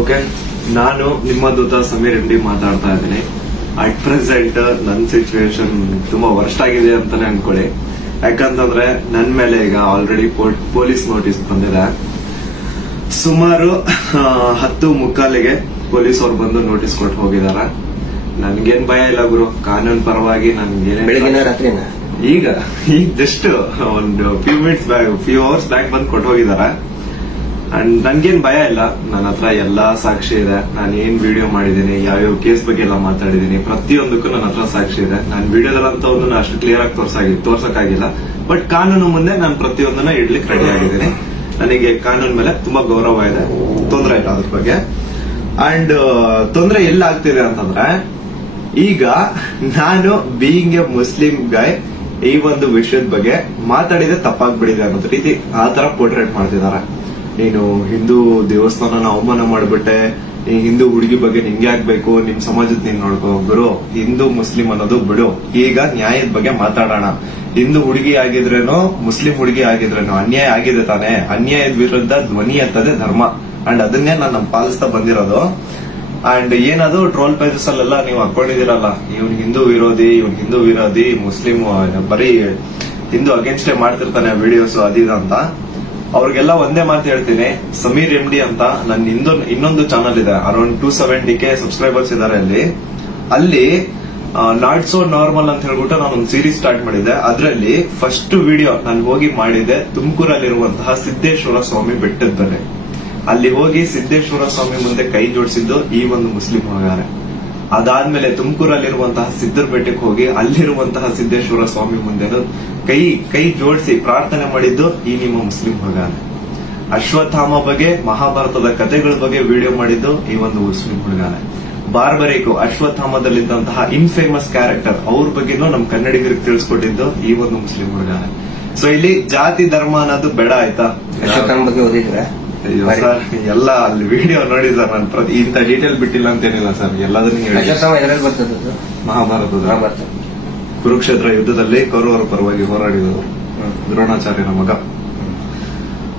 Okay, ನಾನು ನಿಮ್ಮ ದೂತ Sameer MD ಮಾತಾಡ್ತಾ ಇದ್ದೀನಿ. ಅಟ್ ಪ್ರೆಸೆಂಟ್ ನನ್ನ ಸಿಚುವೇಶನ್ ತುಂಬಾ ವರ್ಸ್ಟ್ ಆಗಿದೆ ಅಂತಾನೆ ಅನ್ಕೊಳ್ಳಿ. ಯಾಕಂತಂದ್ರೆ ನನ್ನ ಮೇಲೆ ಈಗ ಆಲ್ರೆಡಿ ಪೊಲೀಸ್ ನೋಟಿಸ್ ಬಂದಿದೆ. ಸುಮಾರು 10:45 ಪೊಲೀಸ್ ಅವ್ರು ಬಂದು ನೋಟಿಸ್ ಕೊಟ್ಟು ಹೋಗಿದಾರೆ. ನನ್ಗೇನ್ ಭಯ ಇಲ್ಲ ಗುರು, ಕಾನೂನು ಪರವಾಗಿ ಈಗ ಜಸ್ಟ್ ಒಂದು ಫ್ಯೂ ಅವರ್ಸ್ ಬ್ಯಾಕ್ ಬಂದು ಕೊಟ್ಟು ಹೋಗಿದಾರೆ. ಅಂಡ್ ನನ್ಗೇನ್ ಭಯ ಇಲ್ಲ. ನನ್ನ ಹತ್ರ ಎಲ್ಲಾ ಸಾಕ್ಷಿ ಇದೆ. ನಾನು ಏನ್ ವಿಡಿಯೋ ಮಾಡಿದೀನಿ, ಯಾವ್ಯಾವ ಕೇಸ್ ಬಗ್ಗೆ ಎಲ್ಲ ಮಾತಾಡಿದೀನಿ, ಪ್ರತಿಯೊಂದಕ್ಕೂ ನನ್ನ ಹತ್ರ ಸಾಕ್ಷಿ ಇದೆ. ನಾನು ವಿಡಿಯೋದಲ್ಲಂತವನ್ನ ಅಷ್ಟು ಕ್ಲಿಯರ್ ಆಗಿ ತೋರ್ಸಕ್ಕಾಗಿಲ್ಲ. ಬಟ್ ಕಾನೂನು ಮುಂದೆ ನಾನು ಪ್ರತಿಯೊಂದನ್ನ ಇಡ್ಲಿಕ್ಕೆ ರೆಡಿ ಆಗಿದ್ದೀನಿ. ನನಗೆ ಕಾನೂನು ಮೇಲೆ ತುಂಬಾ ಗೌರವ ಇದೆ, ತೊಂದರೆ ಇಲ್ಲ ಅದ್ರ ಬಗ್ಗೆ. ಅಂಡ್ ತೊಂದರೆ ಎಲ್ಲ ಆಗ್ತಿದೆ ಅಂತಂದ್ರೆ, ಈಗ ನಾನು ಬೀಯಿಂಗ್ ಎ ಮುಸ್ಲಿಂ ಗಾಯ್ ಈ ಒಂದು ವಿಷಯದ ಬಗ್ಗೆ ಮಾತಾಡಿದ್ರೆ ತಪ್ಪಾಗ್ಬಿಡಿದೆ ಅನ್ನೋ ರೀತಿ ಆ ತರ ಪೋರ್ಟ್ರೇಟ್ ಮಾಡ್ತಿದ್ದಾರೆ. ನೀನು ಹಿಂದೂ ದೇವಸ್ಥಾನನ ಅವಮಾನ ಮಾಡ್ಬಿಟ್ಟೆ, ಈ ಹಿಂದೂ ಹುಡುಗಿ ಬಗ್ಗೆ ನಿಂಗೆ ಆಗ್ಬೇಕು, ನಿಮ್ ಸಮಾಜದ ನೀನ್ ನೋಡ್ಕೋ. ಗುರು, ಹಿಂದೂ ಮುಸ್ಲಿಂ ಅನ್ನೋದು ಬಿಡು, ಈಗ ನ್ಯಾಯದ ಬಗ್ಗೆ ಮಾತಾಡೋಣ. ಹಿಂದೂ ಹುಡುಗಿ ಆಗಿದ್ರೇನೋ ಮುಸ್ಲಿಂ ಹುಡುಗಿ ಆಗಿದ್ರೇನೋ ಅನ್ಯಾಯ ಆಗಿದೆ ತಾನೆ. ಅನ್ಯಾಯದ ವಿರುದ್ಧ ಧ್ವನಿ ಎತ್ತದೆ ಧರ್ಮ. ಅಂಡ್ ಅದನ್ನೇ ನಾನು ಪಾಲಿಸ್ತಾ ಬಂದಿರೋದು. ಅಂಡ್ ಏನದು ಟ್ರೋಲ್ ಪೇಜಸ್ ಅಲ್ಲೆಲ್ಲ ನೀವು ಹಾಕೊಂಡಿದಿರಲ್ಲ, ಇವ್ನ್ ಹಿಂದೂ ವಿರೋಧಿ ಮುಸ್ಲಿಂ ಬರೀ ಹಿಂದೂ ಅಗೇನ್ಸ್ಟ್ ಮಾಡ್ತಿರ್ತಾನೆ ವಿಡಿಯೋಸ್ ಅದಿದ ಅಂತ. ಅವ್ರಿಗೆಲ್ಲ ಒಂದೇ ಮಾತು ಹೇಳ್ತೀನಿ, ಸಮೀರ್ MD ಅಂತ ನನ್ನ ಇನ್ನೊಂದು ಚಾನಲ್ ಇದೆ. ಅರೌಂಡ್ 270K ಸಬ್ಸ್ಕ್ರೈಬರ್ಸ್ ಇದಾರೆ ಅಲ್ಲಿ ನಾಟ್ ಸೋ ನಾರ್ಮಲ್ ಅಂತ ಹೇಳ್ಬಿಟ್ಟು ನಾನು ಒಂದು ಸೀರೀಸ್ ಸ್ಟಾರ್ಟ್ ಮಾಡಿದ್ದೆ. ಅದರಲ್ಲಿ ಫಸ್ಟ್ ವಿಡಿಯೋ ನಾನು ಹೋಗಿ ಮಾಡಿದ್ದೆ ತುಮಕೂರಲ್ಲಿರುವಂತಹ ಸಿದ್ದೇಶ್ವರ ಸ್ವಾಮಿ ಬೆಟ್ಟದ ಬೆಲೆ. ಅಲ್ಲಿ ಹೋಗಿ ಸಿದ್ದೇಶ್ವರ ಸ್ವಾಮಿ ಮುಂದೆ ಕೈ ಜೋಡಿಸಿದ್ದು ಈ ಒಂದು ಮುಸ್ಲಿಂ ಹುಡುಗಾರೆ. ಅದಾದ್ಮೇಲೆ ತುಮಕೂರಲ್ಲಿರುವಂತಹ ಸಿದ್ದರ ಬೆಟ್ಟಕ್ಕೆ ಹೋಗಿ ಅಲ್ಲಿರುವಂತಹ ಸಿದ್ದೇಶ್ವರ ಸ್ವಾಮಿ ಮುಂದೆ ಕೈ ಜೋಡಿಸಿ ಪ್ರಾರ್ಥನೆ ಮಾಡಿದ್ದು ಈ ನಿಮ್ಮ ಮುಸ್ಲಿಂ ಹುಡುಗಾರೆ. ಅಶ್ವತ್ಥಾಮ ಬಗ್ಗೆ, ಮಹಾಭಾರತದ ಕಥೆಗಳ ಬಗ್ಗೆ ವಿಡಿಯೋ ಮಾಡಿದ್ದು ಈ ಒಂದು ಮುಸ್ಲಿಂ ಹುಡುಗಾರೆ. ಬಾರ್ಬರಿಕು ಅಶ್ವತ್ಥಾಮದಲ್ಲಿದ್ದಂತಹ ಇನ್ಫೇಮಸ್ ಕ್ಯಾರೆಕ್ಟರ್ ಅವ್ರ ಬಗ್ಗೆನೂ ನಮ್ ಕನ್ನಡಿಗರಿಗೆ ತಿಳಿಸ್ಕೊಟ್ಟಿದ್ದು ಈ ಒಂದು ಮುಸ್ಲಿಂ ಹುಡುಗಾರೆ. ಸೊ ಇಲ್ಲಿ ಜಾತಿ ಧರ್ಮ ಅನ್ನೋದು ಬೇಡ, ಆಯ್ತಾ? ಬಗ್ಗೆ ಓದಿದ್ರೆ ಸರ್ ಎಲ್ಲ ಅಲ್ಲಿ ವಿಡಿಯೋ ನೋಡಿ ಸರ್. ನಾನು ಇಂತ ಡೀಟೇಲ್ ಬಿಟ್ಟಿಲ್ಲ ಅಂತೇನಿಲ್ಲ ಸರ್, ಎಲ್ಲದನ್ನು ಹೇಳಿ. ಮಹಾಭಾರತದ ಕುರುಕ್ಷೇತ್ರ ಯುದ್ಧದಲ್ಲಿ ಕೌರವರ ಪರವಾಗಿ ಹೋರಾಡಿದವರು ದ್ರೋಣಾಚಾರ್ಯನ ಮಗ.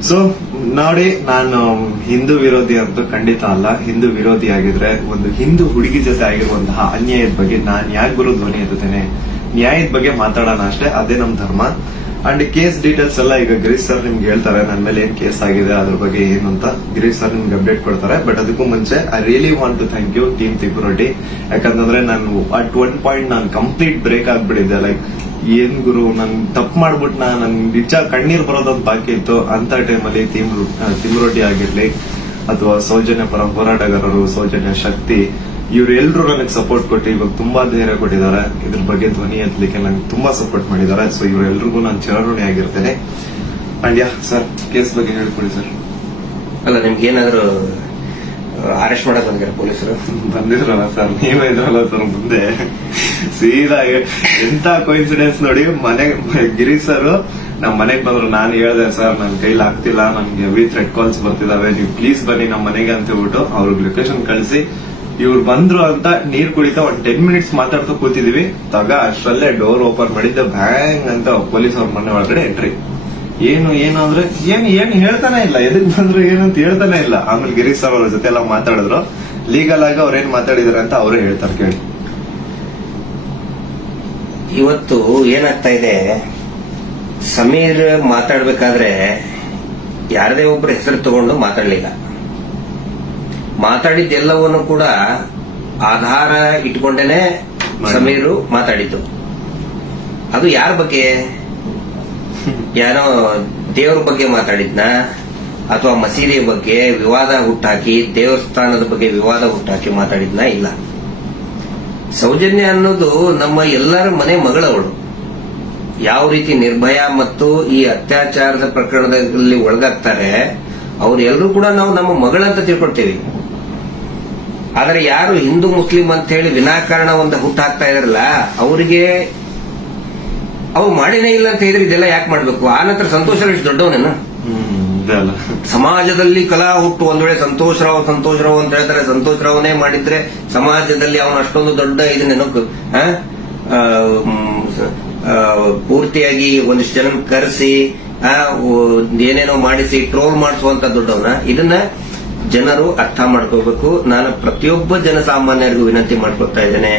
ಸೊ ನೋಡಿ, ನಾನು ಹಿಂದೂ ವಿರೋಧಿ ಅಂತೂ ಖಂಡಿತ ಅಲ್ಲ. ಹಿಂದೂ ವಿರೋಧಿ ಆಗಿದ್ರೆ ಒಂದು ಹಿಂದೂ ಹುಡುಗಿ ಜೊತೆ ಆಗಿರುವಂತಹ ಅನ್ಯಾಯದ ಬಗ್ಗೆ ನಾನ್ ಯಾಕೆ ಗುರು ಧ್ವನಿ ಎತ್ತುತ್ತೇನೆ? ನ್ಯಾಯದ ಬಗ್ಗೆ ಮಾತಾಡೋಣ ಅಷ್ಟೇ, ಅದೇ ನಮ್ ಧರ್ಮ. ಅಂಡ್ ಕೇಸ್ ಡೀಟೇಲ್ಸ್ ಎಲ್ಲ ಈಗ ಗಿರೀಶ್ ಸರ್ ನಿಮ್ಗೆ ಹೇಳ್ತಾರೆ, ನನ್ನ ಮೇಲೆ ಏನ್ ಕೇಸ್ ಆಗಿದೆ ಅದ್ರ ಬಗ್ಗೆ ಏನು ಅಂತ ಗಿರೀಶ್ ಸರ್ ನಿಮ್ಗೆ ಅಪ್ಡೇಟ್ ಕೊಡ್ತಾರೆ. ಬಟ್ ಅದಕ್ಕೂ ಮುಂಚೆ I really want to thank you team ತಿಪುರೊಟ್ಟಿ. ಯಾಕಂತಂದ್ರೆ ನಾನು ಅಟ್ ಒನ್ ಪಾಯಿಂಟ್ ನಾನು ಕಂಪ್ಲೀಟ್ ಬ್ರೇಕ್ ಆಗ್ಬಿಟ್ಟಿದ್ದೆ. ಲೈಕ್ ಏನ್ ಗುರು, ನನ್ ತಪ್ಪು ಮಾಡ್ಬಿಟ್ಟು ನನ್ ನಿಜ ಕಣ್ಣೀರ್ ಬರೋದೊಂದು ಬಾಕಿ ಇತ್ತು. ಅಂತ ಟೈಮಲ್ಲಿ ತಿಮ್ರೊಟ್ಟಿ ಆಗಿರ್ಲಿ ಅಥವಾ ಸೌಜನ್ಯ ಪರ ಹೋರಾಟಗಾರರು, ಸೌಜನ್ಯ ಶಕ್ತಿ, ಇವರೆಲ್ಲರೂ ನನಗೆ ಸಪೋರ್ಟ್ ಕೊಟ್ಟು ಇವಾಗ ತುಂಬಾ ಧೈರ್ಯ ಕೊಟ್ಟಿದ್ದಾರೆ. ಇದ್ರ ಬಗ್ಗೆ ಧ್ವನಿ ಎತ್ತಲಿಕ್ಕೆ ನಂಗೆ ತುಂಬಾ ಸಪೋರ್ಟ್ ಮಾಡಿದ್ದಾರೆ. ಸೊ ಇವರೆಲ್ರಿಗೂ ನಾನು ಚಿರಋಣಿ ಆಗಿರ್ತೇನೆ. ಅಂಡ್ ಯಾ ಸರ್, ಕೇಸ್ ಬಗ್ಗೆ ಹೇಳ್ಕೊಡಿ ಸರ್. ಅಲ್ಲ, ನಿಮ್ಗೆ ಏನಾದ್ರು ಅರೆಸ್ಟ್ ಮಾಡಕ್ ಬಂದಿರ ಪೊಲೀಸರು? ಬಂದಿದ್ರಲ್ಲ ಸರ್, ನೀವೇ ಇದ್ರಲ್ಲ ಸರ್ ಮುಂದೆ. ಸೀದಾ ಎಂತ ಕೋಇನ್ಸಿಡೆನ್ಸ್ ನೋಡಿ, ಗಿರೀಶ್ ಸರ್ ನಮ್ ಮನೆಗ್ ಬಂದ್ರು. ನಾನು ಹೇಳ್ದೆ, ಸರ್ ನನ್ ಕೈಲಿ ಆಗ್ತಿಲ್ಲ, ನನ್ಗೆ ಹೆವಿ ಥ್ರೆಡ್ ಕಾಲ್ಸ್ ಬರ್ತಿದಾವೆ, ನೀವು ಪ್ಲೀಸ್ ಬನ್ನಿ ನಮ್ಮ ಮನೆಗೆ ಅಂತ ಹೇಳ್ಬಿಟ್ಟು ಅವ್ರಿಗೆ ಲೊಕೇಶನ್ ಕಳಿಸಿ ಇವ್ರು ಬಂದ್ರು ಅಂತ ನೀರ್ ಕುಡಿತಾ ಒಂದ್ 10 ಮಿನಿಟ್ಸ್ ಮಾತಾಡ್ತಾ ಕೂತಿದೀವಿ. ಅಷ್ಟರಲ್ಲೇ ಡೋರ್ ಓಪನ್ ಮಾಡಿದ್ದೆ, ಬ್ಯಾಂಗ್ ಅಂತ ಪೊಲೀಸ್ ಅವ್ರ ಮನೆ ಒಳಗಡೆ ಎಂಟ್ರಿ. ಏನು ಅಂದ್ರೆ ಏನು ಹೇಳ್ತಾನೆ ಇಲ್ಲ, ಎದಕ್ ಬಂದ್ರು ಏನಂತ ಹೇಳ್ತಾನೆ ಇಲ್ಲ. ಆಮೇಲೆ ಗಿರೀಶ್ ಸರ್ ಅವ್ರ ಜೊತೆ ಎಲ್ಲ ಮಾತಾಡಿದ್ರು. ಲೀಗಲ್ ಆಗಿ ಅವ್ರೇನ್ ಮಾತಾಡಿದಾರೆ ಅಂತ ಅವರೇ ಹೇಳ್ತಾರೆ, ಕೇಳಿ. ಇವತ್ತು ಏನಾಗ್ತಾ ಇದೆ, ಸಮೀರ್ ಮಾತಾಡ್ಬೇಕಾದ್ರೆ ಯಾರದೇ ಒಬ್ರು ಹೆಸರು ತಗೊಂಡು ಮಾತಾಡ್ಲಿಲ್ಲ. ಮಾತಾಡಿದ್ದೆಲ್ಲವನ್ನು ಕೂಡ ಆಧಾರ ಇಟ್ಕೊಂಡೇನೆ ಸಮೀರು ಮಾತಾಡಿದ್ದು. ಅದು ಯಾರ ಬಗ್ಗೆ? ಏನೋ ದೇವರ ಬಗ್ಗೆ ಮಾತಾಡಿದ್ನ, ಅಥವಾ ಮಸೀದಿಯ ಬಗ್ಗೆ ವಿವಾದ ಹುಟ್ಟಾಕಿ, ದೇವಸ್ಥಾನದ ಬಗ್ಗೆ ವಿವಾದ ಹುಟ್ಟಾಕಿ ಮಾತಾಡಿದ್ನ? ಇಲ್ಲ. ಸೌಜನ್ಯ ಅನ್ನೋದು ನಮ್ಮ ಎಲ್ಲರ ಮನೆ ಮಗಳವಳು. ಯಾವ ರೀತಿ ನಿರ್ಭಯ ಮತ್ತು ಈ ಅತ್ಯಾಚಾರದ ಪ್ರಕರಣದಲ್ಲಿ ಒಳಗಾಗ್ತಾರೆ, ಅವ್ರೆಲ್ಲರೂ ಕೂಡ ನಾವು ನಮ್ಮ ಮಗಳಂತ ತಿಳ್ಕೊಳ್ತೇವೆ. ಆದರೆ ಯಾರು ಹಿಂದೂ ಮುಸ್ಲಿಂ ಅಂತ ಹೇಳಿ ವಿನಾಕಾರಣ ಒಂದು ಹುಟ್ಟಾಕ್ತಾ ಇದಾರಲ್ಲ, ಅವರಿಗೆ ಅವು ಮಾಡಿನೇ ಇಲ್ಲ ಅಂತ ಹೇಳಿದ್ರೆ ಇದೆಲ್ಲ ಯಾಕೆ ಮಾಡ್ಬೇಕು? ಆ ನಂತರ ಸಂತೋಷ ಎಷ್ಟು ದೊಡ್ಡವನೇನು? ಸಮಾಜದಲ್ಲಿ ಕಲಾ ಹುಟ್ಟು ಒಂದ್ ವೇಳೆ ಸಂತೋಷರಾವ್ ಅಂತ ಹೇಳ್ತಾರೆ. ಸಂತೋಷರಾವ್ನೇ ಮಾಡಿದ್ರೆ ಸಮಾಜದಲ್ಲಿ ಅವನು ಅಷ್ಟೊಂದು ದೊಡ್ಡ ಇದನ್ನೇನೋ ಪೂರ್ತಿಯಾಗಿ ಒಂದಿಷ್ಟು ಜನ ಕರೆಸಿ ಏನೇನೋ ಮಾಡಿಸಿ ಟ್ರೋಲ್ ಮಾಡಿಸುವಂತ ದೊಡ್ಡವನ. ಇದನ್ನ ಜನರು ಅರ್ಥ ಮಾಡ್ಕೋಬೇಕು. ನಾನು ಪ್ರತಿಯೊಬ್ಬ ಜನಸಾಮಾನ್ಯರಿಗೂ ವಿನಂತಿ ಮಾಡ್ಕೊತಾ ಇದ್ದೇನೆ,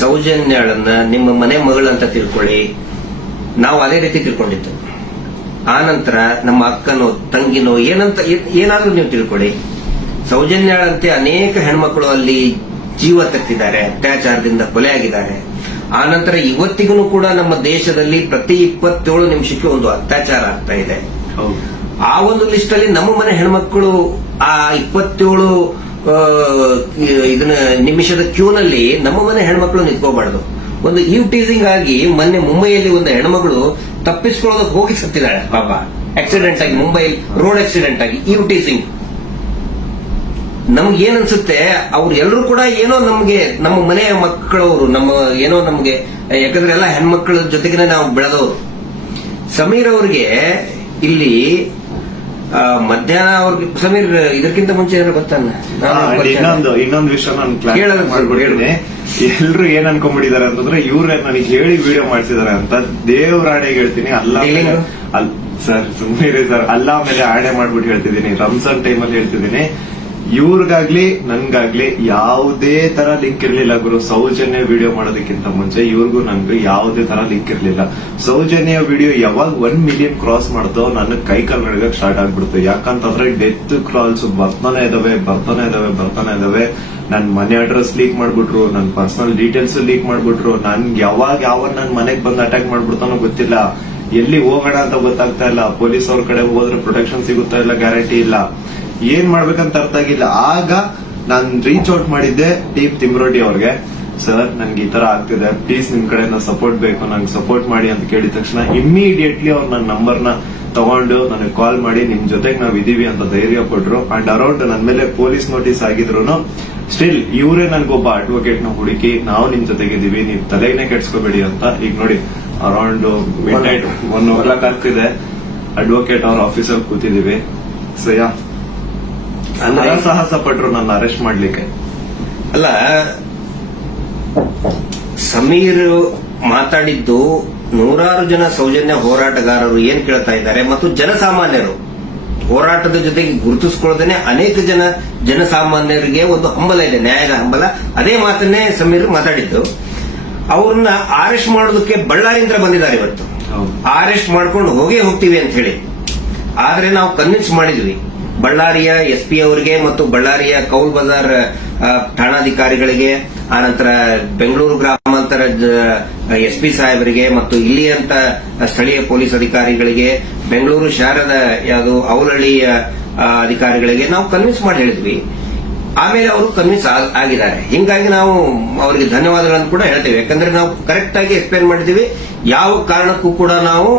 ಸೌಜನ್ಯಳನ್ನ ನಿಮ್ಮ ಮನೆ ಮಗಳಂತ ತಿಳ್ಕೊಳ್ಳಿ. ನಾವು ಅದೇ ರೀತಿ ತಿಳ್ಕೊಂಡಿದ್ದು. ಆ ನಂತರ ನಮ್ಮ ಅಕ್ಕನೋ ತಂಗಿನೋ ಏನಾದ್ರೂ ನೀವು ತಿಳ್ಕೊಳ್ಳಿ. ಸೌಜನ್ಯಳಂತೆ ಅನೇಕ ಹೆಣ್ಮಕ್ಳು ಅಲ್ಲಿ ಜೀವ ತೆತ್ತಿದ್ದಾರೆ, ಅತ್ಯಾಚಾರದಿಂದ ಕೊಲೆ ಆಗಿದ್ದಾರೆ. ಆ ನಂತರ ಇವತ್ತಿಗೂ ಕೂಡ ನಮ್ಮ ದೇಶದಲ್ಲಿ ಪ್ರತಿ 27 ನಿಮಿಷಕ್ಕೆ ಒಂದು ಅತ್ಯಾಚಾರ ಆಗ್ತಾ ಇದೆ. ಆ ಒಂದು ಲಿಸ್ಟ್ ಅಲ್ಲಿ ನಮ್ಮ ಮನೆ ಹೆಣ್ಮಕ್ಳು ಆ 27 ಇದನ್ನ ನಿಮಿಷದ ಕ್ಯೂನಲ್ಲಿ ನಮ್ಮ ಮನೆ ಹೆಣ್ಮಕ್ಳು ನಿಂತ್ಕೋಬಾರ್ದು. ಒಂದು ಈವ್ ಟೀಸಿಂಗ್ ಆಗಿ ಮೊನ್ನೆ ಮುಂಬೈಯಲ್ಲಿ ಒಂದು ಹೆಣ್ಮಗಳು ತಪ್ಪಿಸ್ಕೊಳ್ಳೋದಕ್ಕೆ ಹೋಗಿ ಸತ್ತಿದ್ದಾಳೆ ಪಾಪ, ಆಕ್ಸಿಡೆಂಟ್ ಆಗಿ, ಮುಂಬೈ ರೋಡ್ ಆಕ್ಸಿಡೆಂಟ್ ಆಗಿ. ಈವ್ ಟೀಸಿಂಗ್ ನಮ್ಗೆ ಏನನ್ಸುತ್ತೆ, ಅವ್ರು ಎಲ್ಲರೂ ಕೂಡ ಏನೋ ನಮ್ಗೆ ನಮ್ಮ ಮನೆಯ ಮಕ್ಕಳವರು, ನಮ್ಮ ಏನೋ ನಮ್ಗೆ, ಯಾಕಂದ್ರೆ ಎಲ್ಲ ಹೆಣ್ಮಕ್ಳ ಜೊತೆಗೆ ನಾವು ಬೆಳೆದವರು. ಸಮೀರ್ ಅವ್ರಿಗೆ ಇಲ್ಲಿ ಮಧ್ಯಾಹ್ನ ಅವ್ರಿಗೆ, ಸಮೀರ್ ಇದಕ್ಕಿಂತ ಮುಂಚೆ ಏನಾದ್ರು ಗೊತ್ತಾನ? ಇನ್ನೊಂದು ವಿಷಯ ನಾನು ಕ್ಲಾರಿಫೈ ಮಾಡ್ಬಿಡ್ತೀನಿ. ಎಲ್ರು ಏನ್ ಅನ್ಕೊಂಡ್ಬಿಟ್ಟಿದ್ದಾರೆ ಅಂತಂದ್ರೆ ಇವ್ರೆ ನನಗೆ ಹೇಳಿ ವಿಡಿಯೋ ಮಾಡ್ತಿದಾರೆ ಅಂತ. ದೇವ್ರ ಆಣೆಗೆ ಹೇಳ್ತೀನಿ, ಸರ್ ಸುಮ್ಮನೆ ಸರ್, ಅಲ್ಲಾ ಮೇಲೆ ಆಣೆ ಮಾಡ್ಬಿಟ್ಟು ಹೇಳ್ತಿದ್ದೀನಿ, ರಂಜಾನ್ ಟೈಮಲ್ಲಿ ಹೇಳ್ತಿದ್ದೀನಿ. ಇವ್ರಿಗಾಗ್ಲಿ ನನ್ಗಾಗ್ಲಿ ಯಾವುದೇ ತರ ಲಿಂಕ್ ಇರ್ಲಿಲ್ಲ ಗುರು. ಸೌಜನ್ಯ ವಿಡಿಯೋ ಮಾಡೋದಕ್ಕಿಂತ ಮುಂಚೆ ಇವ್ರಿಗೂ ನನ್ಗೂ ಯಾವುದೇ ತರ ಲಿಂಕ್ ಇರ್ಲಿಲ್ಲ. ಸೌಜನ್ಯ ವಿಡಿಯೋ ಯಾವಾಗ 1 ಮಿಲಿಯನ್ ಕ್ರಾಸ್ ಮಾಡ್ತೋ ನನ್ನ ಕೈ ಕಾಲ್ ನಡಗಕ್ ಸ್ಟಾರ್ಟ್ ಆಗ್ಬಿಡ್ತು. ಯಾಕಂತಂದ್ರೆ ಡೆತ್ ಕಾಲ್ಸ್ ಬರ್ತಾನೆ ಇದಾವೆ. ನನ್ ಮನೆ ಅಡ್ರೆಸ್ ಲೀಕ್ ಮಾಡ್ಬಿಟ್ರು, ನನ್ ಪರ್ಸನಲ್ ಡೀಟೇಲ್ಸ್ ಲೀಕ್ ಮಾಡ್ಬಿಟ್ರು. ನನ್ಗೆ ಯಾವ ನನ್ ಮನೆಗ್ ಬಂದು ಅಟ್ಯಾಕ್ ಮಾಡ್ಬಿಡ್ತಾನೋ ಗೊತ್ತಿಲ್ಲ. ಎಲ್ಲಿ ಹೋಗೋಣ ಅಂತ ಗೊತ್ತಾಗ್ತಾ ಇಲ್ಲ. ಪೊಲೀಸ್ ಅವ್ರ ಕಡೆ ಹೋದ್ರೆ ಪ್ರೊಟೆಕ್ಷನ್ ಸಿಗುತ್ತಾ ಇಲ್ಲ, ಗ್ಯಾರಂಟಿ ಇಲ್ಲ. ಏನ್ ಮಾಡ್ಬೇಕಂತ ಅರ್ಥ ಆಗಿಲ್ಲ. ಆಗ ನಾನ್ ರೀಚ್ ಔಟ್ ಮಾಡಿದ್ದೆ ಟೀಮ್ ತಿಮ್ರೋಟಿ ಅವ್ರಿಗೆ. ಸರ್ ನನ್ಗೆ ಈ ತರ ಆಗ್ತಿದೆ, ಪ್ಲೀಸ್ ನಿಮ್ ಕಡೆ ಸಪೋರ್ಟ್ ಬೇಕು, ನಂಗೆ ಸಪೋರ್ಟ್ ಮಾಡಿ ಅಂತ ಕೇಳಿದ ತಕ್ಷಣ ಇಮಿಡಿಯೇಟ್ಲಿ ಅವ್ರು ನನ್ನ ನಂಬರ್ನ ತಗೊಂಡು ನನಗೆ ಕಾಲ್ ಮಾಡಿ ನಿಮ್ ಜೊತೆಗೆ ನಾವ್ ಇದೀವಿ ಅಂತ ಧೈರ್ಯ ಕೊಟ್ರು. ಅಂಡ್ ಅರೌಂಡ್ ನನ್ ಮೇಲೆ ಪೊಲೀಸ್ ನೋಟಿಸ್ ಆಗಿದ್ರು ಸ್ಟಿಲ್ ಇವರೇ ನನ್ಗೊಬ್ಬ ಅಡ್ವೊಕೇಟ್ ನ ಹುಡುಕಿ ನಾವು ನಿಮ್ ಜೊತೆಗಿದ್ದೀವಿ, ನೀವ್ ತಲೆನೇ ಕೆಡ್ಸ್ಕೋಬೇಡಿ ಅಂತ. ಈಗ ನೋಡಿ ಅರೌಂಡ್ ಮಿಡ್ ನೈಟ್ 1:00 ಆಗ್ತಿದೆ, ಅಡ್ವೊಕೇಟ್ ಅವ್ರ ಆಫೀಸಲ್ಲಿ ಕೂತಿದೀವಿ. ಸೊ ಯಾ ಸಾಹಸ ಪಟ್ರು ನನ್ನ ಅರೆಸ್ಟ್ ಮಾಡ್ಲಿಕ್ಕೆ. ಅಲ್ಲ, ಸಮೀರ್ ಮಾತಾಡಿದ್ದು ನೂರಾರು ಜನ ಸೌಜನ್ಯ ಹೋರಾಟಗಾರರು ಏನ್ ಕೇಳ್ತಾ ಇದ್ದಾರೆ ಮತ್ತು ಜನಸಾಮಾನ್ಯರು ಹೋರಾಟದ ಜೊತೆಗೆ ಗುರುತಿಸಿಕೊಳ್ಳದೇನೆ ಅನೇಕ ಜನಸಾಮಾನ್ಯರಿಗೆ ಒಂದು ಹಂಬಲ ಇದೆ, ನ್ಯಾಯದ ಹಂಬಲ. ಅದೇ ಮಾತನ್ನೇ ಸಮೀರ್ ಮಾತಾಡಿದ್ದು. ಅವ್ರನ್ನ ಅರೆಸ್ಟ್ ಮಾಡೋದಕ್ಕೆ ಬಳ್ಳಾರಿಯಿಂದ ಬಂದಿದ್ದಾರೆ ಇವತ್ತು. ಅರೆಸ್ಟ್ ಮಾಡ್ಕೊಂಡು ಹೋಗ್ತೀವಿ ಅಂತ ಹೇಳಿ. ಆದ್ರೆ ನಾವು ಕನ್ವಿನ್ಸ್ ಮಾಡಿದ್ವಿ ಬಳ್ಳಾರಿಯ SP ಅವರಿಗೆ ಮತ್ತು ಬಳ್ಳಾರಿಯ ಕೌಲ್ ಬಜಾರ್ ಠಾಣಾಧಿಕಾರಿಗಳಿಗೆ, ಆನಂತರ ಬೆಂಗಳೂರು ಗ್ರಾಮಾಂತರ SP ಸಾಹೇಬರಿಗೆ ಮತ್ತು ಇಲ್ಲಿಯಂತ ಸ್ಥಳೀಯ ಪೊಲೀಸ್ ಅಧಿಕಾರಿಗಳಿಗೆ, ಬೆಂಗಳೂರು ಶಾರದ ಯಾವುದು ಅವಲಹಳ್ಳಿಯ ಅಧಿಕಾರಿಗಳಿಗೆ ನಾವು ಕನ್ವಿನ್ಸ್ ಮಾಡಿ ಹೇಳಿದ್ವಿ. ಆಮೇಲೆ ಅವರು ಕನ್ವಿನ್ಸ್ ಆಗಿದ್ದಾರೆ. ಹಿಂಗಾಗಿ ನಾವು ಅವರಿಗೆ ಧನ್ಯವಾದಗಳನ್ನು ಕೂಡ ಹೇಳ್ತೇವೆ. ಯಾಕಂದ್ರೆ ನಾವು ಕರೆಕ್ಟ್ ಆಗಿ ಎಕ್ಸ್ಪ್ಲೇನ್ ಮಾಡಿದೀವಿ. ಯಾವ ಕಾರಣಕ್ಕೂ ಕೂಡ ನಾವು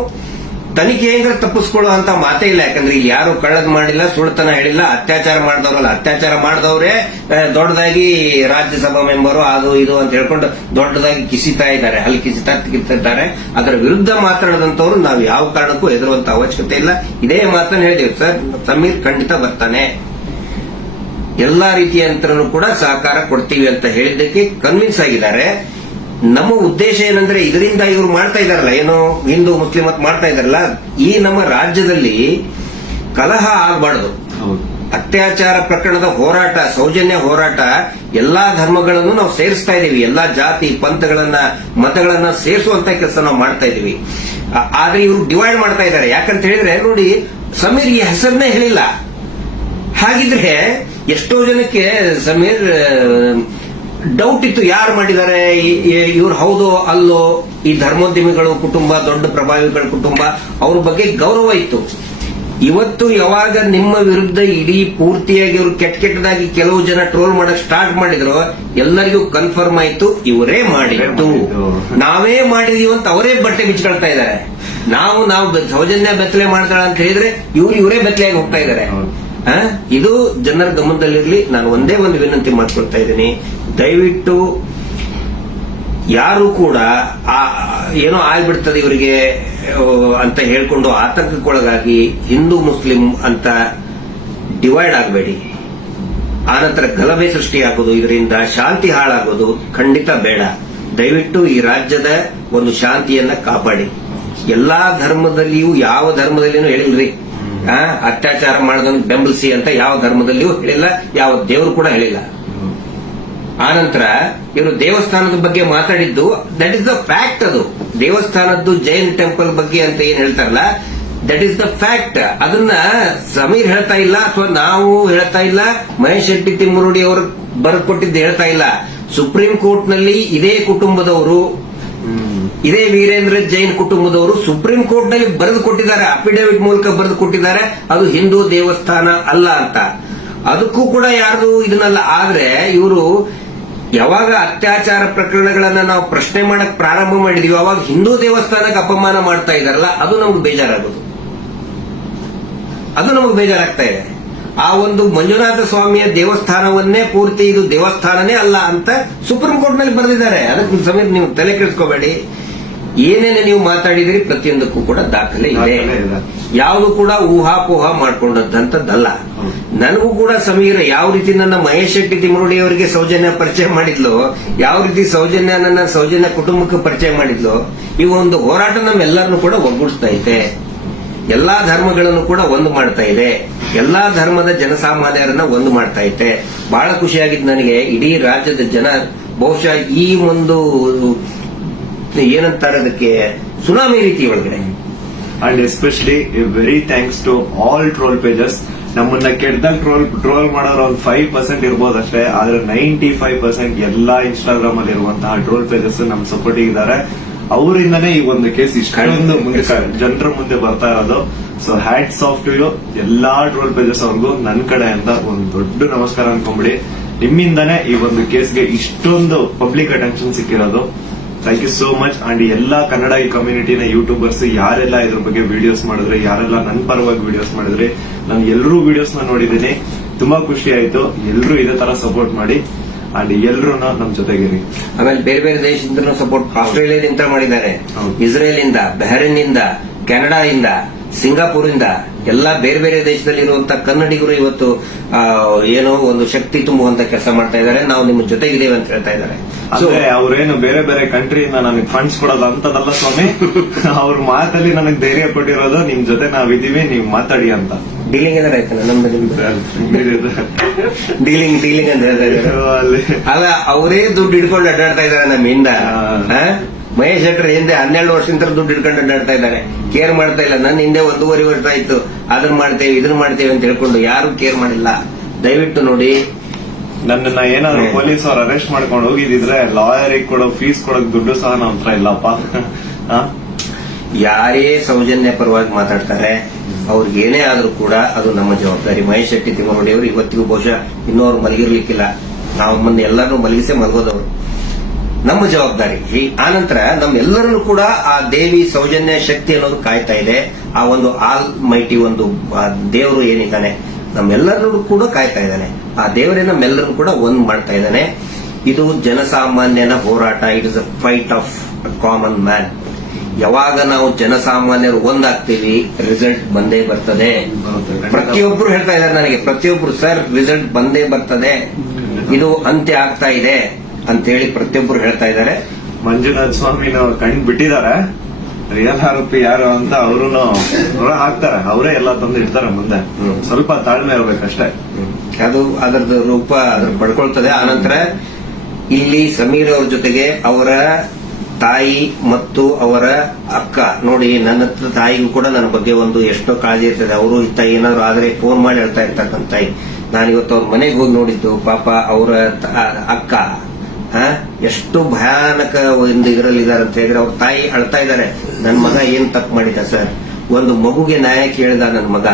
ತನಿಖೆಯಿಂದ ತಪ್ಪಿಸ್ಕೊಳ್ಳುವಂತ ಮಾತೇ ಇಲ್ಲ. ಯಾಕಂದ್ರೆ ಇಲ್ಲಿ ಯಾರು ಕಳ್ಳದ್ ಮಾಡಿಲ್ಲ, ಸುಳ್ತನ ಹೇಳಿಲ್ಲ, ಅತ್ಯಾಚಾರ ಮಾಡಿದವರಲ್ಲ. ಅತ್ಯಾಚಾರ ಮಾಡಿದವರೇ ದೊಡ್ಡದಾಗಿ ರಾಜ್ಯಸಭಾ ಮೆಂಬರು ಅದು ಇದು ಅಂತ ಹೇಳ್ಕೊಂಡು ದೊಡ್ಡದಾಗಿ ಕಿಸಿತಾ ಇದ್ದಾರೆ, ಅಲ್ಲಿ ಕಿಸಿತಿದ್ದಾರೆ. ಅದರ ವಿರುದ್ಧ ಮಾತಾಡದಂತವ್ರು ನಾವು ಯಾವ ಕಾರಣಕ್ಕೂ ಹೆದರುವಂತ ಅವಶ್ಯಕತೆ ಇಲ್ಲ. ಇದೇ ಮಾತನ್ನು ಹೇಳಿದೆವು ಸರ್, ಸಮೀರ್ ಖಂಡಿತ ಬರ್ತಾನೆ, ಎಲ್ಲಾ ರೀತಿಯಂತರೂ ಕೂಡ ಸಹಕಾರ ಕೊಡ್ತೀವಿ ಅಂತ ಹೇಳಿದ್ದಕ್ಕೆ ಕನ್ವಿನ್ಸ್ ಆಗಿದ್ದಾರೆ. ನಮ್ಮ ಉದ್ದೇಶ ಏನಂದ್ರೆ ಇದರಿಂದ ಇವರು ಮಾಡ್ತಾ ಇದಾರಲ್ಲ, ಏನೋ ಹಿಂದೂ ಮುಸ್ಲಿಂ ಅಂತ ಮಾಡ್ತಾ ಇದಾರಲ್ಲ, ಈ ನಮ್ಮ ರಾಜ್ಯದಲ್ಲಿ ಕಲಹ ಆಗಬಾರದು. ಅತ್ಯಾಚಾರ ಪ್ರಕರಣದ ಹೋರಾಟ, ಸೌಜನ್ಯ ಹೋರಾಟ, ಎಲ್ಲಾ ಧರ್ಮಗಳನ್ನು ನಾವು ಸೇರಿಸ್ತಾ ಇದೀವಿ. ಎಲ್ಲಾ ಜಾತಿ ಪಂಥಗಳನ್ನ ಮತಗಳನ್ನ ಸೇರಿಸುವಂತ ಕೆಲಸ ನಾವು ಮಾಡ್ತಾ ಇದೀವಿ. ಆದ್ರೆ ಇವರು ಡಿವೈಡ್ ಮಾಡ್ತಾ ಇದ್ದಾರೆ. ಯಾಕಂತ ಹೇಳಿದ್ರೆ ನೋಡಿ, ಸಮೀರ್ ಈ ಹೆಸರನ್ನೇ ಹೇಳಿಲ್ಲ. ಹಾಗಿದ್ರೆ ಎಷ್ಟೋ ಜನಕ್ಕೆ ಸಮೀರ್ ಡೌಟ್ ಇತ್ತು, ಯಾರು ಮಾಡಿದ್ದಾರೆ, ಇವ್ರು ಹೌದೋ ಅಲ್ಲೋ. ಈ ಧರ್ಮೋದ್ಯಮಿಗಳು ಕುಟುಂಬ, ದೊಡ್ಡ ಪ್ರಭಾವಿಗಳ ಕುಟುಂಬ, ಅವ್ರ ಬಗ್ಗೆ ಗೌರವ ಇತ್ತು. ಇವತ್ತು ಯಾವಾಗ ನಿಮ್ಮ ವಿರುದ್ಧ ಇಡೀ ಪೂರ್ತಿಯಾಗಿ ಇವರು ಕೆಟ್ಟದಾಗಿ ಕೆಲವು ಜನ ಟ್ರೋಲ್ ಮಾಡಕ್ ಸ್ಟಾರ್ಟ್ ಮಾಡಿದ್ರು, ಎಲ್ಲರಿಗೂ ಕನ್ಫರ್ಮ್ ಆಯ್ತು ಇವರೇ ಮಾಡಿದ್ದು, ನಾವೇ ಮಾಡಿದೀವಿ ಅಂತ ಅವರೇ ಬಟ್ಟೆ ಬಿಚ್ಕೊಳ್ತಾ ಇದ್ದಾರೆ. ನಾವು ಸೌಜನ್ಯ ಬೆತ್ತಲೆ ಮಾಡ್ತಾಳ ಅಂತ ಹೇಳಿದ್ರೆ ಇವರೇ ಬೆತ್ತಲೆಯಾಗಿ ಹೋಗ್ತಾ ಇದ್ದಾರೆ. ಇದು ಜನರ ಗಮನದಲ್ಲಿರಲಿ. ನಾನು ಒಂದೇ ಒಂದು ವಿನಂತಿ ಮಾಡ್ಕೊಳ್ತಾ ಇದ್ದೀನಿ, ದಯವಿಟ್ಟು ಯಾರು ಕೂಡ ಏನೋ ಆಗ್ಬಿಡ್ತದೆ ಇವರಿಗೆ ಅಂತ ಹೇಳ್ಕೊಂಡು ಆತಂಕಕ್ಕೊಳಗಾಗಿ ಹಿಂದೂ ಮುಸ್ಲಿಂ ಅಂತ ಡಿವೈಡ್ ಆಗಬೇಡಿ. ಆನಂತರ ಗಲಭೆ ಸೃಷ್ಟಿಯಾಗೋದು, ಇದರಿಂದ ಶಾಂತಿ ಹಾಳಾಗೋದು ಖಂಡಿತ ಬೇಡ. ದಯವಿಟ್ಟು ಈ ರಾಜ್ಯದ ಒಂದು ಶಾಂತಿಯನ್ನ ಕಾಪಾಡಿ. ಎಲ್ಲಾ ಧರ್ಮದಲ್ಲಿಯೂ ಯಾವ ಧರ್ಮದಲ್ಲಿನೂ ಹೇಳಿಲ್ರಿ ಅತ್ಯಾಚಾರ ಮಾಡೋದನ್ನು ಬೆಂಬಲಿಸಿ ಅಂತ ಯಾವ ಧರ್ಮದಲ್ಲಿಯೂ ಹೇಳಿಲ್ಲ, ಯಾವ ದೇವರು ಕೂಡ ಹೇಳಿಲ್ಲ. ಆನಂತರ ಇವರು ದೇವಸ್ಥಾನದ ಬಗ್ಗೆ ಮಾತಾಡಿದ್ದು ದಟ್ ಇಸ್ ದ ಫ್ಯಾಕ್ಟ್. ಅದು ದೇವಸ್ಥಾನದ್ದು ಜೈನ್ ಟೆಂಪಲ್ ಬಗ್ಗೆ ಅಂತ ಏನ್ ಹೇಳ್ತಾರಲ್ಲ, ದಟ್ ಇಸ್ ದ ಫ್ಯಾಕ್ಟ್. ಅದನ್ನ ಸಮೀರ್ ಹೇಳ್ತಾ ಇಲ್ಲ, ಅಥವಾ ನಾವು ಹೇಳ್ತಾ ಇಲ್ಲ, ಮಹೇಶ್ ಶೆಟ್ಟಿ ತಿಮ್ಮರುಡಿ ಅವರು ಬರೆದು ಕೊಟ್ಟಿದ್ದು ಹೇಳ್ತಾ ಇಲ್ಲ. ಸುಪ್ರೀಂ ಕೋರ್ಟ್ ನಲ್ಲಿ ಇದೇ ಕುಟುಂಬದವರು, ಇದೇ ವೀರೇಂದ್ರ ಜೈನ್ ಕುಟುಂಬದವರು ಸುಪ್ರೀಂ ಕೋರ್ಟ್ ನಲ್ಲಿ ಬರೆದು ಕೊಟ್ಟಿದ್ದಾರೆ, ಅಫಿಡೇವಿಟ್ ಮೂಲಕ ಬರೆದು ಕೊಟ್ಟಿದ್ದಾರೆ, ಅದು ಹಿಂದೂ ದೇವಸ್ಥಾನ ಅಲ್ಲ ಅಂತ. ಅದಕ್ಕೂ ಕೂಡ ಯಾರ್ದು ಇದನ್ನಲ್ಲ. ಆದ್ರೆ ಇವರು ಯಾವಾಗ ಅತ್ಯಾಚಾರ ಪ್ರಕರಣಗಳನ್ನ ನಾವು ಪ್ರಶ್ನೆ ಮಾಡಕ್ ಪ್ರಾರಂಭ ಮಾಡಿದೀವಿ, ಅವಾಗ ಹಿಂದೂ ದೇವಸ್ಥಾನಕ್ಕೆ ಅಪಮಾನ ಮಾಡ್ತಾ ಇದಾರಲ್ಲ, ಅದು ನಮ್ಗೆ ಬೇಜಾರಾಗೋದು, ಅದು ನಮಗೆ ಬೇಜಾರಾಗ್ತಾ ಇದೆ. ಆ ಒಂದು ಮಂಜುನಾಥ ಸ್ವಾಮಿಯ ದೇವಸ್ಥಾನವನ್ನೇ ಪೂರ್ತಿ ಇದು ದೇವಸ್ಥಾನನೇ ಅಲ್ಲ ಅಂತ ಸುಪ್ರೀಂ ಕೋರ್ಟ್ ನಲ್ಲಿ ಬರೆದಿದ್ದಾರೆ. ಅದಕ್ಕೆ ಸಮೀರ್ ನೀವು ತಲೆ ಕೆಡಿಸ್ಕೋಬೇಡಿ. ಏನೇನು ನೀವು ಮಾತಾಡಿದಿರಿ ಪ್ರತಿಯೊಂದಕ್ಕೂ ಕೂಡ ದಾಖಲೆ ಇದೆ. ಯಾವುದು ಕೂಡ ಊಹಾಪೋಹ ಮಾಡ್ಕೊಂಡಂತದ್ದಲ್ಲ. ನನಗೂ ಕೂಡ ಸಮೀರ್ ಯಾವ ರೀತಿ ನನ್ನ ಮಹೇಶ್ ಶೆಟ್ಟಿ ತಿಮ್ಮರುಡಿ ಅವರಿಗೆ ಸೌಜನ್ಯ ಪರಿಚಯ ಮಾಡಿದ್ಲು, ಯಾವ ರೀತಿ ಸೌಜನ್ಯ ಕುಟುಂಬಕ್ಕೆ ಪರಿಚಯ ಮಾಡಿದ್ಲು, ಈ ಒಂದು ಹೋರಾಟ ನಮ್ಮೆಲ್ಲರನ್ನು ಕೂಡ ಒಗ್ಗೂಡಿಸ್ತಾ ಇದೆ. ಎಲ್ಲಾ ಧರ್ಮಗಳನ್ನು ಕೂಡ ಒಂದು ಮಾಡ್ತಾ ಇದೆ, ಎಲ್ಲಾ ಧರ್ಮದ ಜನಸಾಮಾನ್ಯರನ್ನ ಒಂದು ಮಾಡ್ತಾ ಇದೆ. ಬಹಳ ಖುಷಿಯಾಗಿದ್ದು ನನಗೆ. ಇಡೀ ರಾಜ್ಯದ ಜನ ಬಹುಶಃ ಈ ಒಂದು ಏನಂತಾರೆ ಅದಕ್ಕೆ ಸುನಾಮಿ ರೀತಿ ಒಳಗಡೆ. And especially very thanks to all troll pages. ನಮ್ಮನ್ನ ಕೆಟ್ಟದಾಗ ಟ್ರೋಲ್ ಮಾಡೋರು ಒಂದು 5% ಇರ್ಬೋದಷ್ಟೇ, ಆದ್ರೆ 95% ಎಲ್ಲಾ ಇನ್ಸ್ಟಾಗ್ರಾಮ್ ಅಲ್ಲಿ ಇರುವಂತಹ ಟ್ರೋಲ್ ಪೇಜಸ್ ನಮ್ ಸಪೋರ್ಟ್ ಇದ್ದಾರೆ. ಅವರಿಂದನೇ ಈ ಒಂದು ಕೇಸ್ ಇಷ್ಟೊಂದು ಮುಂದೆ ಜನರ ಮುಂದೆ ಬರ್ತಾ ಇರೋದು. So hats off to you ಎಲ್ಲಾ ಟ್ರೋಲ್ ಪೇಜಸ್ ಅವ್ರಿಗೂ ನನ್ನ ಕಡೆಯಿಂದ ಒಂದು ದೊಡ್ಡ ನಮಸ್ಕಾರ ಅನ್ಕೊಂಬಿಡಿ. ನಿಮ್ಮಿಂದಾನೇ ಈ ಒಂದು ಕೇಸ್ಗೆ ಇಷ್ಟೊಂದು ಪಬ್ಲಿಕ್ ಅಟೆನ್ಷನ್ ಸಿಕ್ಕಿರೋದು. Thank you so much. And ಎಲ್ಲಾ ಕನ್ನಡ ಈ ಕಮ್ಯುನಿಟಿನ ಯೂಟ್ಯೂಬರ್ಸ್ ಯಾರೆಲ್ಲ ಇದ್ರ ಬಗ್ಗೆ ವಿಡಿಯೋಸ್ ಮಾಡಿದ್ರೆ, ಯಾರೆಲ್ಲ ನನ್ನ ಪರವಾಗಿ ವಿಡಿಯೋಸ್ ಮಾಡಿದ್ರೆ, ನಾನು ಎಲ್ಲರೂ ವಿಡಿಯೋಸ್ ನ ನೋಡಿದ್ದೀನಿ. ತುಂಬಾ ಖುಷಿ ಆಯ್ತು. ಎಲ್ಲರೂ ಇದೇ ತರ ಸಪೋರ್ಟ್ ಮಾಡಿ ಅಂಡ್ ಎಲ್ರು ನಮ್ ಜೊತೆಗಿರಿ. ಆಮೇಲೆ ಬೇರೆ ಬೇರೆ ದೇಶದಿಂದ ಸಪೋರ್ಟ್ ಆಸ್ಟ್ರೇಲಿಯಾದಿಂದ ಮಾಡಿದ್ದಾರೆ, ಇಸ್ರೇಲ್ ಇಂದ, ಬಹರೇನ್ ಇಂದ, ಕೆನಡಾ ಇಂದ, ಸಿಂಗಾಪುರ್ ಇಂದ, ಎಲ್ಲಾ ಬೇರೆ ಬೇರೆ ದೇಶದಲ್ಲಿರುವಂತಹ ಕನ್ನಡಿಗರು ಇವತ್ತು ಏನೋ ಒಂದು ಶಕ್ತಿ ತುಂಬುವಂತ ಕೆಲಸ ಮಾಡ್ತಾ ಇದ್ದಾರೆ. ನಾವು ನಿಮ್ಮ ಜೊತೆಗಿದ್ದೇವೆ ಅಂತ ಹೇಳ್ತಾ ಇದ್ದಾರೆ. ಅಂದ್ರೆ ಅವ್ರೇನು ಬೇರೆ ಬೇರೆ ಕಂಟ್ರಿಯಿಂದ ನನಗೆ ಫಂಡ್ಸ್ ಕೊಡೋದು ಅಂತದಲ್ಲ ಸ್ವಾಮಿ. ಅವ್ರ ಮಾತಲ್ಲಿ ನನಗೆ ಧೈರ್ಯ ಕೊಟ್ಟಿರೋದು ನಿಮ್ ಜೊತೆ ನಾವಿದ್ದೀವಿ, ನೀವು ಮಾತಾಡಿ ಅಂತ. ಡೀಲಿಂಗ್ ಏನಾರ ಆಯ್ತಲ್ಲ ನಮ್ದು ಡೀಲಿಂಗ್ ಅಂತ ಹೇಳ್ತಾ ಇದ್ದಾರೆ. ಅಲ್ಲ, ಅವರೇ ದುಡ್ಡು ಹಿಡ್ಕೊಂಡು ಅಡ್ಡಾಡ್ತಾ ಇದ್ದಾರೆ ನಮ್ಮಿಂದ. ಮಹೇಶ್ ಶೆಟ್ಟರ್ ಹಿಂದೆ 12 ವರ್ಷದಿಂದ ದುಡ್ಡು ಹಿಡ್ಕೊಂಡು ಅಡ್ಡಾಡ್ತಾ ಇದ್ದಾರೆ. ಕೇರ್ ಮಾಡ್ತಾ ಇಲ್ಲ. ನನ್ನ ಹಿಂದೆ 1.5 ವರ್ಷ ಆಯ್ತು ಅದನ್ನ ಮಾಡ್ತೇವೆ ಇದನ್ನ ಮಾಡ್ತೇವೆ ಅಂತ ಹೇಳ್ಕೊಂಡು ಯಾರು ಕೇರ್ ಮಾಡಿಲ್ಲ. ದಯವಿಟ್ಟು ನೋಡಿ, ನನ್ನನ್ನ ಏನಾದ್ರು ಪೊಲೀಸ್ ಅವ್ರು ಅರೆಸ್ಟ್ ಮಾಡ್ಕೊಂಡು ಹೋಗಿದ್ರೆ ಲಾಯರಿಗೆ ಕೊಡೋ ಫೀಸ್ ಕೊಡೋಕ್ ದುಡ್ಡು ಸಹ ನಮ್ಮ ಹತ್ರ ಇಲ್ಲಪ್ಪ. ಯಾರೇ ಸೌಜನ್ಯ ಪರವಾಗಿ ಮಾತಾಡ್ತಾರೆ, ಅವ್ರಿಗೇನೇ ಆದ್ರೂ ಕೂಡ ಅದು ನಮ್ಮ ಜವಾಬ್ದಾರಿ. ಮಹೇಶ್ ಶೆಟ್ಟಿ ತಿಮ್ಮರುಡಿ ಅವರು ಇವತ್ತಿಗೂ ಬಹುಶಃ ಇನ್ನೂ ಅವ್ರು ಮಲಗಿರ್ಲಿಕ್ಕಿಲ್ಲ. ನಾವು ಮುಂದೆ ಎಲ್ಲರನ್ನೂ ಮಲಗಿಸೇ ಮಲಗೋದವರು. ನಮ್ಮ ಜವಾಬ್ದಾರಿ. ಆನಂತರ ನಮ್ಮೆಲ್ಲರನ್ನು ಕೂಡ ಆ ದೇವಿ ಸೌಜನ್ಯ ಶಕ್ತಿ ಅನ್ನೋದು ಕಾಯ್ತಾ ಇದೆ. ಆ ಒಂದು ಆಲ್ ಮೈಟಿ ಒಂದು ದೇವರು ಏನಿದ್ದಾನೆ ನಮ್ಮೆಲ್ಲರನ್ನು ಕೂಡ ಕಾಯ್ತಾ ಇದ್ದಾನೆ. ಆ ದೇವರೇ ನಮ್ಮೆಲ್ಲರನ್ನು ಕೂಡ ಒಂದ್ ಮಾಡ್ತಾ ಇದ್ದಾನೆ. ಇದು ಜನಸಾಮಾನ್ಯನ ಹೋರಾಟ. It is a fight of common man. ಯಾವಾಗ ನಾವು ಜನಸಾಮಾನ್ಯರು ಒಂದಾಗ್ತೀವಿ, ರಿಸಲ್ಟ್ ಬಂದೇ ಬರ್ತದೆ. ಪ್ರತಿಯೊಬ್ಬರು ಹೇಳ್ತಾ ಇದ್ದಾರೆ ನನಗೆ, ಪ್ರತಿಯೊಬ್ಬರು ಸರ್ ರಿಸಲ್ಟ್ ಬಂದೇ ಬರ್ತದೆ, ಇದು ಅಂತ್ಯ ಆಗ್ತಾ ಇದೆ ಅಂತೇಳಿ ಪ್ರತಿಯೊಬ್ಬರು ಹೇಳ್ತಾ ಇದ್ದಾರೆ. ಮಂಜುನಾಥ ಸ್ವಾಮಿನ ಕಣ್ ಬಿಟ್ಟಿದ್ದಾರೆ. ರಿಯಲ್ ಆರೋಪಿ ಯಾರು ಅಂತ ಅವರು ಹಾಕ್ತಾರೆ, ಅವರೇ ಎಲ್ಲ ತಂದು ಇಡ್ತಾರೆ ಮುಂದೆ. ಸ್ವಲ್ಪ ತಾಳ್ಮೆ ಇರ್ಬೇಕಷ್ಟೇ. ಅದು ಅದರದ್ದು ರೂಪ ಪಡ್ಕೊಳ್ತದೆ. ಆನಂತರ ಇಲ್ಲಿ ಸಮೀರ್ ಅವ್ರ ಜೊತೆಗೆ ಅವರ ತಾಯಿ ಮತ್ತು ಅವರ ಅಕ್ಕ ನೋಡಿ, ನನ್ನ ತಾಯಿಗೂ ಕೂಡ ನನ್ನ ಬಗ್ಗೆ ಒಂದು ಎಷ್ಟೋ ಕಾಳಜಿ ಇರ್ತದೆ. ಅವರು ಇತ್ತ ಏನಾದ್ರು ಆದ್ರೆ ಫೋನ್ ಮಾಡಿ ಹೇಳ್ತಾ ಇರ್ತಕ್ಕಂಥ ತಾಯಿ. ನಾನಿವತ್ತು ಅವ್ರ ಮನೆಗೆ ಹೋಗಿ ನೋಡಿದ್ದು, ಪಾಪ ಅವರ ಅಕ್ಕ ಎಷ್ಟು ಭಯಾನಕ ಒಂದು ಇದರಲ್ಲಿ ಇದಾರೆ ಅಂತ ಹೇಳಿದ್ರೆ, ಅವ್ರ ತಾಯಿ ಅಳ್ತಾ ಇದ್ದಾರೆ. ನನ್ನ ಮಗ ಏನ್ ತಪ್ಪು ಮಾಡಿದ ಸರ್, ಒಂದು ಮಗುಗೆ ನ್ಯಾಯ ಕೇಳಿದ ನನ್ನ ಮಗ,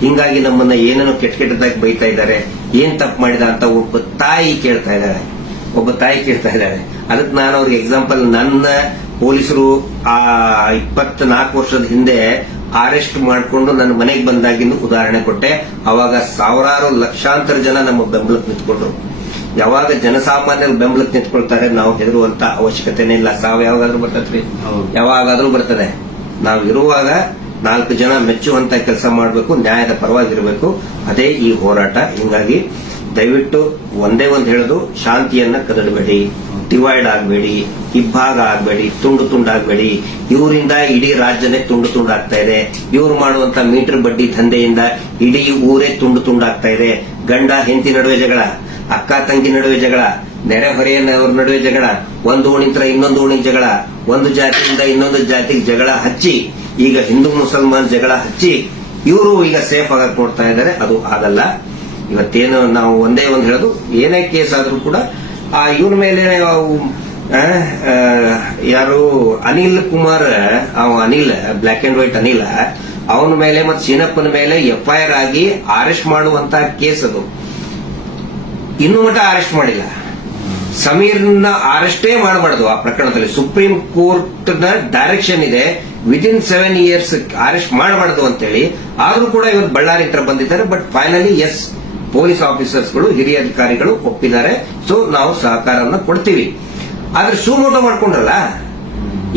ಹಿಂಗಾಗಿ ನಮ್ಮನ್ನ ಏನೇನೋ ಕೆಟ್ಟದಾಗಿ ಬೈತಾ ಇದ್ದಾರೆ, ಏನ್ ತಪ್ಪು ಮಾಡಿದ ಅಂತ ಒಬ್ಬ ತಾಯಿ ಕೇಳ್ತಾ ಇದ್ದಾರೆ. ಅದಕ್ಕೆ ನಾನು ಅವ್ರಿಗೆ ಎಕ್ಸಾಂಪಲ್, ನನ್ನ ಪೊಲೀಸರು ಆ 24 ವರ್ಷದ ಹಿಂದೆ ಅರೆಸ್ಟ್ ಮಾಡಿಕೊಂಡು ನನ್ನ ಮನೆಗೆ ಬಂದಾಗಿಂದು ಉದಾಹರಣೆ ಕೊಟ್ಟೆ. ಅವಾಗ ಸಾವಿರಾರು ಲಕ್ಷಾಂತರ ಜನ ನಮ್ಮ ಬೆಂಬಲಕ್ಕೆ ನಿಂತ್ಕೊಂಡ್ರು. ಯಾವಾಗ ಜನಸಾಮಾನ್ಯರು ಬೆಂಬಲಕ್ಕೆ ನಿಂತ್ಕೊಳ್ತಾರೆ, ನಾವು ಹೆದರುವಂತ ಅವಶ್ಯಕತೆನೇ ಇಲ್ಲ. ಸಾವು ಯಾವಾಗಾದ್ರೂ ಬರ್ತದ್ರಿ, ಯಾವಾಗಾದ್ರೂ ಬರ್ತದೆ. ನಾವು ಇರುವಾಗ 4 ಜನ ಮೆಚ್ಚುವಂತ ಕೆಲಸ ಮಾಡಬೇಕು, ನ್ಯಾಯದ ಪರವಾಗಿರಬೇಕು. ಅದೇ ಈ ಹೋರಾಟ. ಹಿಂಗಾಗಿ ದಯವಿಟ್ಟು ಒಂದೇ ಒಂದು ಹೇಳೋದು, ಶಾಂತಿಯನ್ನ ಕದಡಬೇಡಿ, ಡಿವೈಡ್ ಆಗಬೇಡಿ, ಇಬ್ಬಾಗ ಆಗಬೇಡಿ, ತುಂಡು ತುಂಡಾಗಬೇಡಿ. ಇವರಿಂದ ಇಡೀ ರಾಜ್ಯನೇ ತುಂಡು ತುಂಡಾಗ್ತಾ ಇದೆ. ಇವ್ರು ಮಾಡುವಂತ ಮೀಟರ್ ಬಡ್ಡಿ ದಂಧೆಯಿಂದ ಇಡೀ ಊರೇ ತುಂಡು ತುಂಡಾಗ್ತಾ ಇದೆ. ಗಂಡ ಹೆಂಡತಿ ನಡುವೆ ಜಗಳ, ಅಕ್ಕ ತಂಗಿ ನಡುವೆ ಜಗಳ, ನೆರೆಹೊರೆಯವ್ರ ನಡುವೆ ಜಗಳ, ಒಂದು ಓಣಿಂತ್ರ ಇನ್ನೊಂದು ಓಣಿಗೆ ಜಗಳ, ಒಂದು ಜಾತಿಯಿಂದ ಇನ್ನೊಂದು ಜಾತಿಗೆ ಜಗಳ ಹಚ್ಚಿ, ಈಗ ಹಿಂದೂ ಮುಸಲ್ಮಾನ್ ಜಗಳ ಹಚ್ಚಿ ಇವರು ಈಗ ಸೇಫ್ ಆಗಕ್ ನೋಡ್ತಾ ಇದ್ದಾರೆ. ಅದು ಆಗಲ್ಲ. ಇವತ್ತೇನು ನಾವು ಒಂದೇ ಒಂದು ಹೇಳೋದು, ಏನೇ ಕೇಸ್ ಆದ್ರೂ ಕೂಡ ಇವನ ಮೇಲೆ ಯಾರು Anil Kumar, Anil black and white Anil, ಅವನ ಮೇಲೆ ಮತ್ತು ಶೀನಪ್ಪನ ಮೇಲೆ FIR ಆಗಿ ಅರೆಸ್ಟ್ ಮಾಡುವಂತ ಕೇಸ್ ಅದು. ಇನ್ನೂ ಮಟ್ಟ ಅರೆಸ್ಟ್ ಮಾಡಿಲ್ಲ. ಸಮೀರ್ನ ಅರೆಸ್ಟೇ ಮಾಡಬಾರ್ದು ಆ ಪ್ರಕರಣದಲ್ಲಿ. ಸುಪ್ರೀಂ ಕೋರ್ಟ್ ನ ಡೈರೆಕ್ಷನ್ ಇದೆ, ವಿದಿನ್ 7 years ಅರೆಸ್ಟ್ ಮಾಡಬಾರ್ದು ಅಂತೇಳಿ. ಆದ್ರೂ ಕೂಡ ಇವರು ಬಳ್ಳಾರಿ ಹತ್ರ ಬಂದಿದ್ದಾರೆ. ಬಟ್ ಫೈನಲಿ ಎಸ್, ಪೊಲೀಸ್ ಆಫೀಸರ್ಸ್ಗಳು, ಹಿರಿಯ ಅಧಿಕಾರಿಗಳು ಒಪ್ಪಿದ್ದಾರೆ. ಸೊ ನಾವು ಸಹಕಾರವನ್ನು ಕೊಡ್ತೀವಿ. ಆದ್ರೆ ಸುಮೋಟೋ ಮಾಡ್ಕೊಂಡ್ರಲ್ಲ,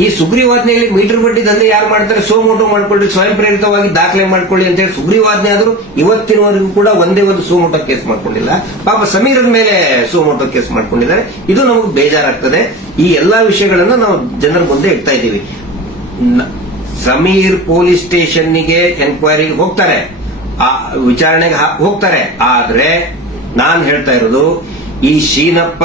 ಈ ಸುಗ್ರೀವಾಜ್ಞೆಯಲ್ಲಿ ಮೀಟರ್ ಬಡ್ಡಿ ದಂಧೆ ಯಾರು ಮಾಡ್ತಾರೆ, ಸೋಮೋಟೋ ಮಾಡ್ಕೊಳ್ಳಿ, ಸ್ವಯಂ ಪ್ರೇರಿತವಾಗಿ ದಾಖಲೆ ಮಾಡ್ಕೊಳ್ಳಿ ಅಂತ ಹೇಳಿ ಸುಗ್ರೀವಾಜ್ಞೆ ಆದ್ರೂ ಇವತ್ತಿನವರೆಗೂ ಕೂಡ ಒಂದೇ ಒಂದು ಸೋಮೋಟೋ ಕೇಸ್ ಮಾಡ್ಕೊಂಡಿಲ್ಲ. ಪಾಪ ಸಮೀರನ ಮೇಲೆ ಸೋಮೋಟೋ ಕೇಸ್ ಮಾಡ್ಕೊಂಡಿದ್ದಾರೆ. ಇದು ನಮಗೆ ಬೇಜಾರಾಗ್ತದೆ. ಈ ಎಲ್ಲಾ ವಿಷಯಗಳನ್ನ ನಾವು ಜನರ ಮುಂದೆ ಇಡ್ತಾ ಇದ್ದೀವಿ. ಸಮೀರ್ ಪೊಲೀಸ್ ಸ್ಟೇಷನ್ಗೆ ಎನ್ಕ್ವೈರಿಗೆ ಹೋಗ್ತಾರೆ, ಆ ವಿಚಾರಣೆಗೆ ಹೋಗ್ತಾರೆ. ಆದ್ರೆ ನಾನ್ ಹೇಳ್ತಾ ಇರೋದು, ಈ ಶೀನಪ್ಪ,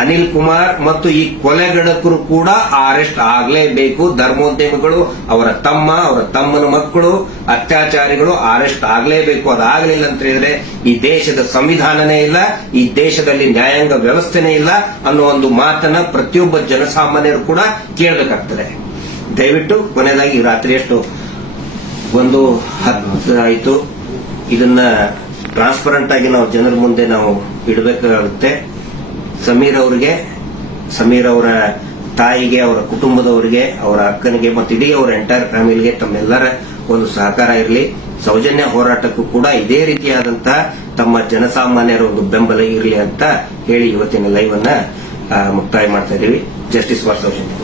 ಅನಿಲ್ ಕುಮಾರ್ ಮತ್ತು ಈ ಕೊಲೆಗಡಕರು ಕೂಡ ಅರೆಸ್ಟ್ ಆಗಲೇಬೇಕು. ಧರ್ಮೋದ್ಯಮಿಗಳು, ಅವರ ತಮ್ಮ, ಅವರ ತಮ್ಮನ ಮಕ್ಕಳು, ಅತ್ಯಾಚಾರಿಗಳು ಅರೆಸ್ಟ್ ಆಗಲೇಬೇಕು. ಅದಾಗಲಿಲ್ಲ ಅಂತ ಹೇಳಿದ್ರೆ ಈ ದೇಶದ ಸಂವಿಧಾನನೇ ಇಲ್ಲ, ಈ ದೇಶದಲ್ಲಿ ನ್ಯಾಯಾಂಗ ವ್ಯವಸ್ಥೆನೇ ಇಲ್ಲ ಅನ್ನೋ ಒಂದು ಮಾತನ್ನ ಪ್ರತಿಯೊಬ್ಬ ಜನಸಾಮಾನ್ಯರು ಕೂಡ ಕೇಳಬೇಕಾಗ್ತದೆ. ದಯವಿಟ್ಟು ಕೊನೆಯದಾಗಿ ರಾತ್ರಿ ಎಷ್ಟು 1:10 ಆಯಿತು. ಇದನ್ನ ಟ್ರಾನ್ಸ್ಪರೆಂಟ್ ಆಗಿ ನಾವು ಜನರ ಮುಂದೆ ನಾವು ಇಡಬೇಕಾಗುತ್ತೆ. ಸಮೀರ್ ಅವರ ತಾಯಿಗೆ, ಅವರ ಕುಟುಂಬದವರಿಗೆ, ಅವರ ಅಕ್ಕನಿಗೆ ಮತ್ತು ಇಡೀ ಅವರ ಎಂಟೈರ್ ಫ್ಯಾಮಿಲಿಗೆ ತಮ್ಮೆಲ್ಲರ ಒಂದು ಸಹಕಾರ ಇರಲಿ. ಸೌಜನ್ಯ ಹೋರಾಟಕ್ಕೂ ಕೂಡ ಇದೇ ರೀತಿಯಾದಂತಹ ತಮ್ಮ ಜನಸಾಮಾನ್ಯರ ಒಂದು ಬೆಂಬಲ ಇರಲಿ ಅಂತ ಹೇಳಿ ಇವತ್ತಿನ ಲೈವ್ ಅನ್ನ ಮುಕ್ತಾಯ ಮಾಡ್ತಾ ಇದ್ದೀವಿ. Justice for Soujanya.